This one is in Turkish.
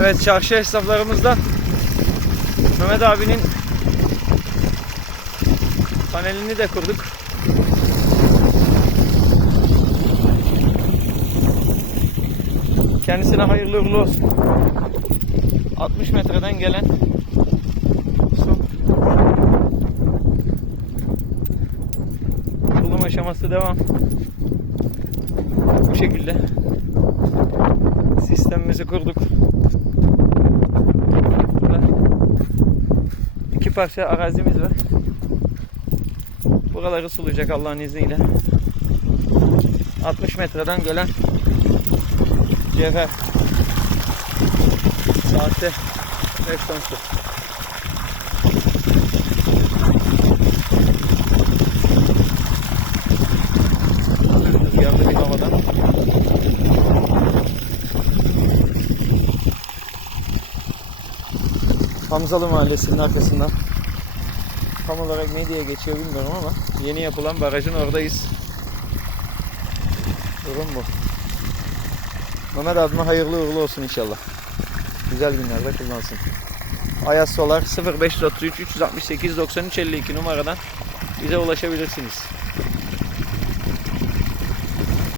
Evet çarşı esnaflarımızda Mehmet abinin panelini de kurduk. Kendisine hayırlı uğurlu olsun. 60 metreden gelen su Bulum aşaması devam. Bu şekilde sistemimizi kurduk. Burada iki parça arazimiz var. Buraları sulayacak Allah'ın izniyle. 60 metreden gelen cevher saatte 5 ton su. Hamzalı Mahallesi'nin arkasından tam olarak ne diye geçiyor bilmiyorum ama yeni yapılan barajın oradayız. Durum bu. Mehmet abime hayırlı uğurlu olsun inşallah. Güzel günlerde kullansın. Ayaz Solar 0533 368 93 52 numaradan bize ulaşabilirsiniz.